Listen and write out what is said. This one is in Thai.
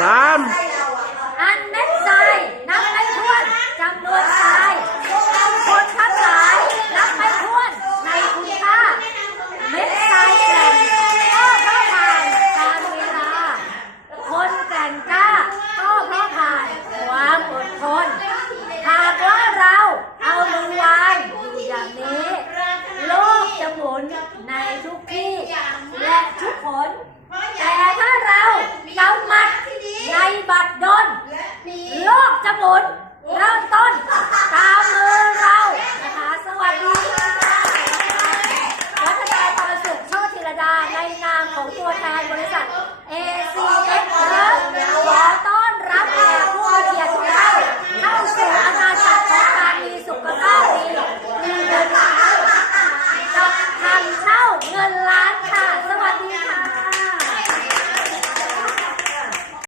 สามอันเม็ดใส่นับไม่วนจำนวนใส่ยจำคนทั้งหลายนับไม่วนในคุณค่าเม็ดใส่แก่นก็เพราะผ่านการเวลา คนแก่นก้าก็เพราะผ่านความอดทนหากว่าเราเอาลืวางอยู่อย่างนี้ โลกจะหมุนในทุกที่และทุกคน บัติดนโลกจะหมุนเริ่มต้นตามมือเรานะคะสวัสดีค่ะวัชนาธรรมสุขโชติธีรดาในนามของตัวแทนบริษัท ACX เริ่มขอต้อนรับแขกผู้มีเกียรติทุกาเข้าสู่อาณาจักรของการมีสุขภาพดีมีเงินล้านกัทำเช่าเงินล้าน